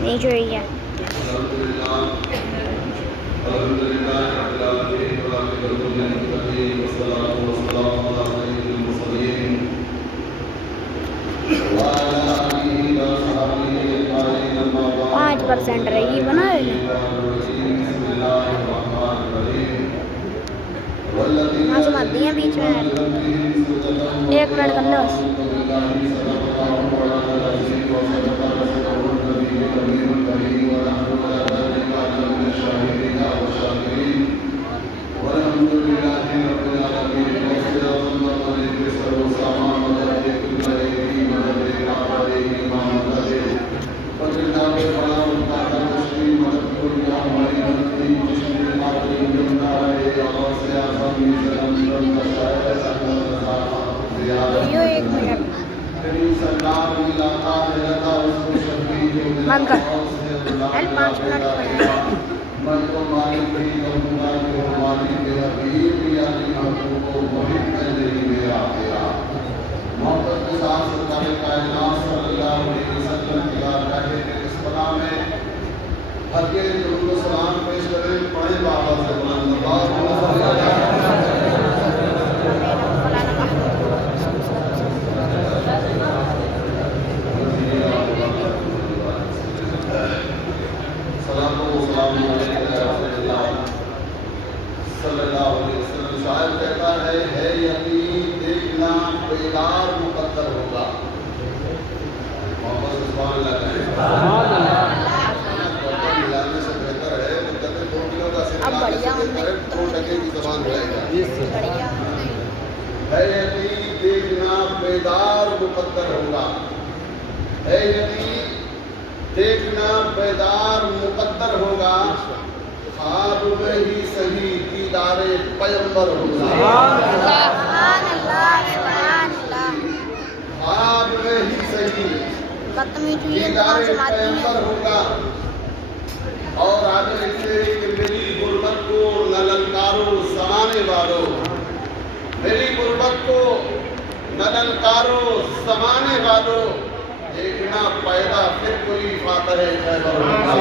نہیں چھوڑی ہے. پانچ پرسینٹ رہی بنا وہاں سے مت دیے بیچ میں 1 منٹ کر لو بس. بند کر 5 شاعر کہتا ہے یقین دیکھنا بیدار مقدر ہوگا. محمد رضوان اللہ ملانے سے بہتر ہے وہ کہتے 2 کلو کا سر 2 ٹکے کی زبان ملائے گا. ہے یقین دیکھنا بیدار مقدر ہوگا. ہے یقین دیکھنا بیدار مقدر ہوگا. خواب میں ہی صحیح دیدار پیغمبر ہوگا. خواب میں ہی صحیح دیدار پیغمبر ہوگا. اور آگے لکھتے ہیں کہ میری غربت کو نہ للکارو زمانے والوں. میری غربت کو نہ للکارو زمانے والوں. دیکھنا پیدا پھر کوئی فاتح خیبر ہوگا.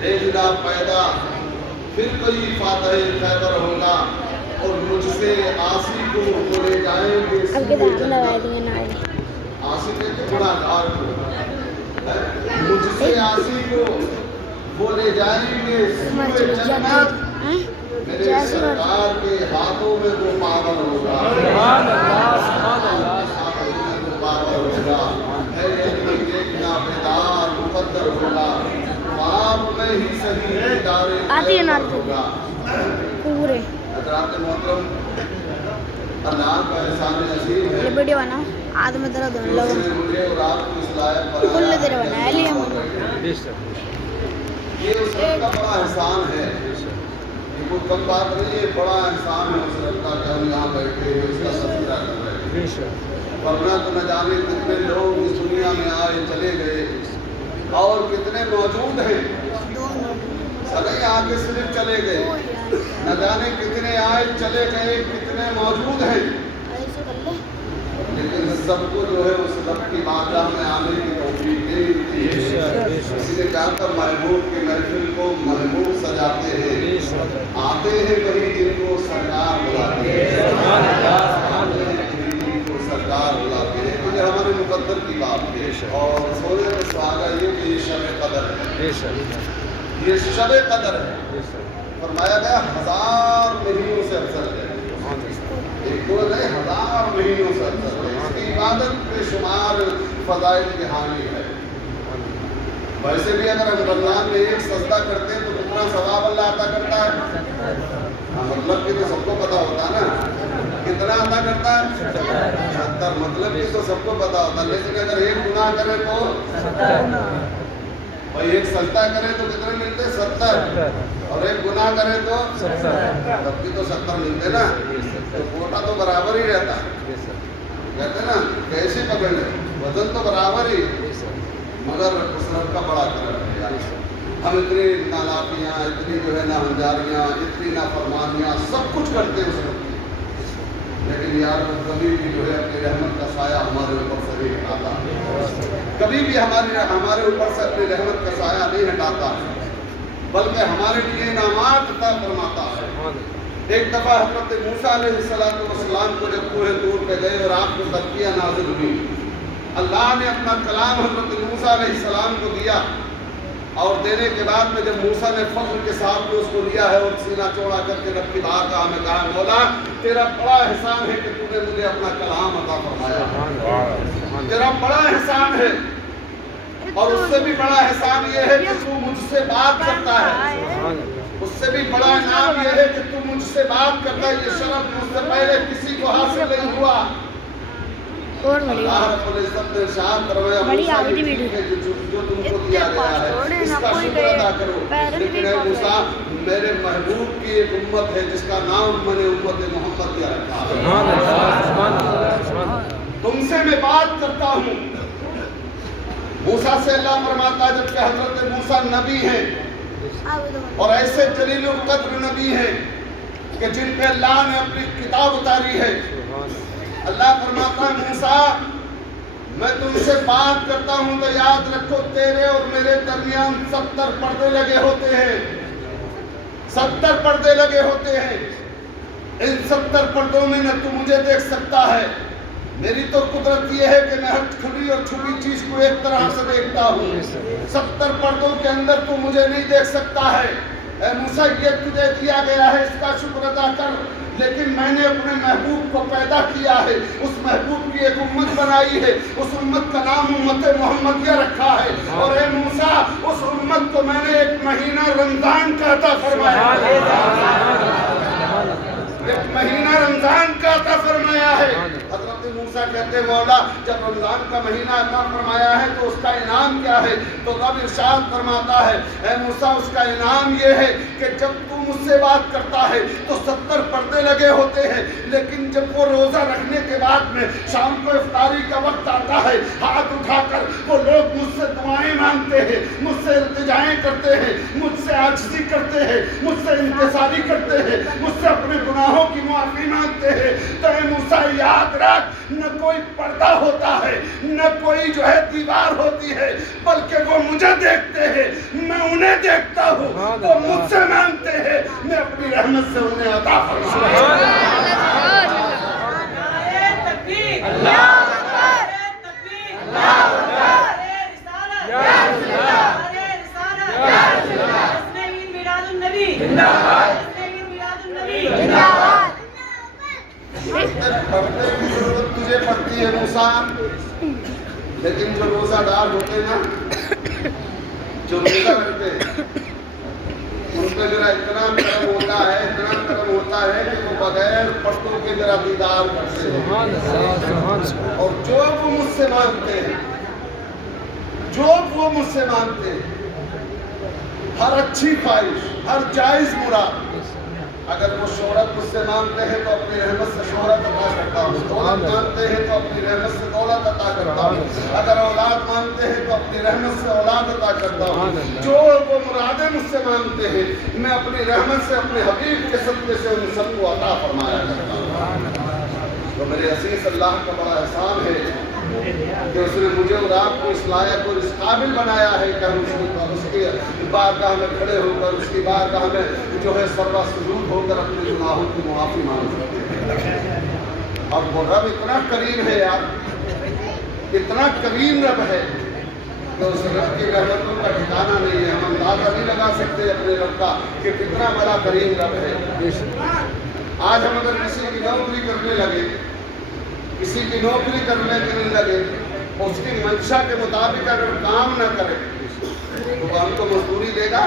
دیکھنا پیدا پھر کوئی فاتح خیبر ہوگا. اور مجھ سے عاصی کو وہ لے جائیں گے عاصی کے گناہگار کو. مجھ سے عاصی کو وہ لے جائیں گے سوئے جنت. میرے سرکار کے ہاتھوں میں وہ پاور ہوگا. ہے یقین دیکھنا بیدار مقدر ہوگا. خواب میں ہی صحیح دیدار پیغمبر ہوگا. پورے حضرات محترم اللہ کا احسان عظیم ہے. یہ ویڈیو بنا آدمی درد ہونے لگا. مجھے اور آپ کو اس لائق کل دیر بنایا لیا یہ اس رب کا بڑا احسان ہے. یہ کوئی کم بات نہیں ہے. بڑا احسان ہے اس رب کا کہ ہم یہاں بیٹھے ہیں اس کا تذکرہ کر رہے ہیں. ورنہ تو نہ جانے کتنے لوگ اس دنیا میں آئے چلے گئے اور کتنے موجود ہیں. سبھی آ کے صرف چلے گئے. نہ جانے کتنے آئے چلے گئے کتنے موجود ہیں. لیکن سب کو جو ہے اس رب کی بارگاہ میں آنے کی توفیق دے دی ہے. اسی نے کہا تھا محبوب کی محفل کو محبوب سجاتے ہیں. آتے ہیں وہی جن کو سرکار بلاتے ہیں. سرکار بلاتے ہیں. مجھے ہمارے مقدر کی بات ہے. اور سونے میں سہاگا یہ کہ یہ شب قدر ہے. یہ شب قدر ہے. فرمایا گیا 1000 مہینوں سے افضل ہے. ایک دو نہیں 1000 مہینوں سے افضل ہے. اس کی عبادت بے شمار فضائل کی حامل ہے. ویسے بھی اگر ہم رمضان میں ایک سجدہ کرتے ہیں تو کتنا ثواب اللہ عطا کرتا ہے. مطلب کہ تو سب کو پتا ہوتا ہے نا کتنا عطا کرتا ہے 70. مطلب کہ تو سب کو پتا ہوتا ہے. لیکن اگر ایک گناہ کرے تو بھائی ایک سجدہ کرے تو کتنے ملتے 70 اور ایک گناہ کرے تو تب بھی تو 70 ملتے نا. تو کوٹا تو برابر ہی رہتا. کہتے نا کیسے پکڑ لے وزن تو برابر ہی. मगर उस रब का बड़ा करम है यार। हम इतनी नालाफियाँ, इतनी जो है नाहंजारियाँ, इतनी नाफरमानियाँ सब कुछ करते हैं उस रब की, लेकिन यार कभी भी जो है अपनी रहमत का साया हमारे ऊपर से नहीं हटाता, कभी भी हमारे ऊपर से अपनी रहमत का साया नहीं हटाता, बल्कि हमारे लिए इनामात अता फरमाता है। एक दफ़ा हज़रत मूसा अलैहिस्सलाम को जब कोहे तूर पे गए और आँख में तकिया नाज़िल हुई, अल्लाह ने अपना कलाम हज़रत मूसा अलैहिस्सलाम को दिया, और देने के बाद में जब मूसा ने फख्र के साथ में उसको लिया है और सीना चौड़ा करके रब की बारगाह में कहा, मौला तेरा बड़ा एहसान है कि तूने मुझे अपना कलाम अता फरमाया, तेरा बड़ा एहसान है, और उससे भी बड़ा एहसान ये है कि तू मुझसे बात करता है, उससे भी बड़ा इनाम ये है कि तू मुझसे बात करता है। ये शरफ मुझसे पहले किसी को हासिल नहीं हुआ। और बढ़िया बड़ी आवाज़ वीडियो जो तुमको दिया गया है इसका शुक्र अदा करो। लेकिन ऐ मूसा, मेरे महबूब की एक उम्मत है जिसका नाम मैंने उम्मत मोहम्मद दिया रखा है, तुमसे मैं बात करता हूँ। मूसा से अल्लाह फरमाता है, जबकि हजरत मूसा नबी हैं और ऐसे जलीलुल कद्र नबी हैं कि जिन पे अल्लाह ने अपनी किताब उतारी है। अल्लाह फरमाता है, मूसा मैं तुमसे बात करता हूँ तो याद रखो तेरे और मेरे दरमियान 70 पर्दे लगे होते हैं, 70 पर्दे लगे होते हैं। इन 70 पर्दों में न तू मुझे देख सकता है, मेरी तो कुदरत ये है कि मैं हर खुली और छुपी चीज को एक तरह से देखता हूँ। 70 पर्दों के अंदर तू मुझे नहीं देख सकता है। ऐ मूसा, ये तुझे दिया गया है, इसका शुक्र अदा कर। लेकिन मैंने अपने महबूब को पैदा किया है, उस महबूब की एक उम्मत बनाई है, उस उम्मत का नाम उम्मत मोहम्मदिया रखा है। और ऐ मूसा, उस उम्मत को मैंने एक महीना रमजान का अता फरमाया, एक महीना रमजान का अता फरमाया है। हज़रत मूसा कहते, मौला जब रमजान का महीना अता फरमाया है तो उसका इनाम क्या है? तो रब इरशाद फरमाता है, ऐ मूसा उसका इनाम ये है कि जब तू मुझसे बात करता है तो 70 पर्दे लगे होते हैं, लेकिन जब वो रोज़ा रखने के बाद में शाम को इफ्तारी का वक्त आता है, हाथ उठाकर वो लोग मुझसे दुआएं मांगते हैं, मुझसे इल्तिजाएं करते हैं, मुझसे आजिज़ी करते हैं, मुझसे इंतसारी करते हैं, मुझसे अपने गुनाहों की माफ़ी मांगते हैं। तो ऐ मूसा याद रख, न कोई पर्दा होता है, न कोई जो है दीवार होती है, बल्कि वो मुझे देखते हैं, मैं उन्हें देखता हूँ, वो मुझसे मांगते हैं, मैं अपनी रहमत से उन्हें अता फरमाऊंगा। पढ़ने की जरूरत तुझे पड़ती है मूसा, लेकिन जो रोजादार होते ना, जो रोजा रखते हैं, उनका जरा इतना कर्म होता है, इतना कर्म होता है कि वो बगैर पर्दों के जरा दीदार करते हैं। और जो वो मुझसे मांगते हैं, जो वो मुझसे मांगते हैं, हर अच्छी ख्वाहिश, हर जायज मुराद, अगर वो शोहरत मुझसे मांगते हैं तो अपनी रहमत से शोहरत अता करता हूँ, दौलत मांगते हैं तो अपनी रहमत से दौलत अता करता हूँ, अगर औलाद मांगते हैं तो अपनी रहमत से औलाद अता करता हूँ। जो वो मुरादें मुझसे मांगते हैं, मैं अपनी रहमत से अपने हबीब के सदक़े से उन सबको अता फरमाया करता हूँ। तो मेरे असीस अल्लाह का बड़ा एहसान है कि उसने मुझे और आपको इस लायक और इस काबिल बनाया है कि हम उसकी बारगाह में खड़े होकर, उसकी बारगाह में जो है सर्वा सुजूद होकर अपने गुनाहों की मुआफ़ी मांग सकते हैं। और वो रब इतना करीम है यार, इतना करीम रब है कि उस रब की रहमतों का ठिकाना नहीं है। हम अंदाज़ा नहीं लगा सकते अपने रब का कि कितना बड़ा करीम रब है। आज हम अगर किसी की नौकरी करने लगे, किसी की नौकरी करने के लिए लगे, उसकी मंशा के मुताबिक अगर काम न करे तो वो हमको मजदूरी देगा,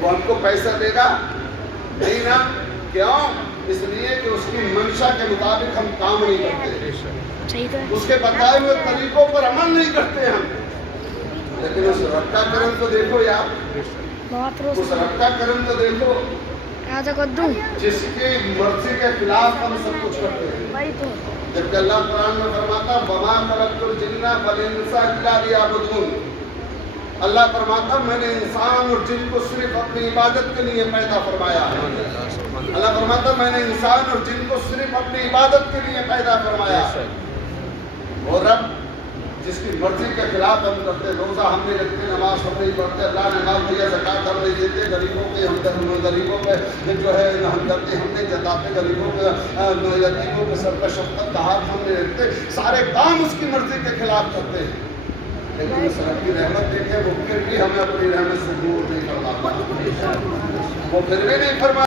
वो हमको पैसा देगा नहीं ना? क्यों? इसलिए कि उसकी मंशा के मुताबिक हम काम नहीं करते, उसके बताए हुए तरीकों पर अमल नहीं करते हम। लेकिन उस रब का करम तो देखो यार, उस रब का करम तो देखो जिसकी मर्जी के खिलाफ हम सब कुछ करते हैं। جبکہ اللہ قرآن میں فرماتا وما خلقت الجن والانس الا لیعبدون. اللہ فرماتا میں نے انسان اور جن کو صرف اپنی عبادت کے لیے پیدا فرمایا ہے. اللہ فرماتا میں نے انسان اور جن کو صرف اپنی عبادت کے لیے پیدا فرمایا ہے. اور رب جس کی مرضی کے خلاف ہم کرتے، روزہ ہم نہیں رکھتے، نماز ہم نہیں پڑھتے، اللہ نے مال دیا زکوٰۃ ہم نہیں دیتے، غریبوں پہ جو ہے ہمدردی ہم نہیں جتاتے، غریبوں پہ یتیموں کے سر پہ شفقت کا ہاتھ ہم نہیں رکھتے، سارے کام اس کی مرضی کے خلاف کرتے ہیں. لیکن اس رب کی رحمت دیکھے وہ پھر بھی ہمیں اپنی رحمت سے دور نہیں فرماتا. وہ پھر بھی نہیں فرماتا.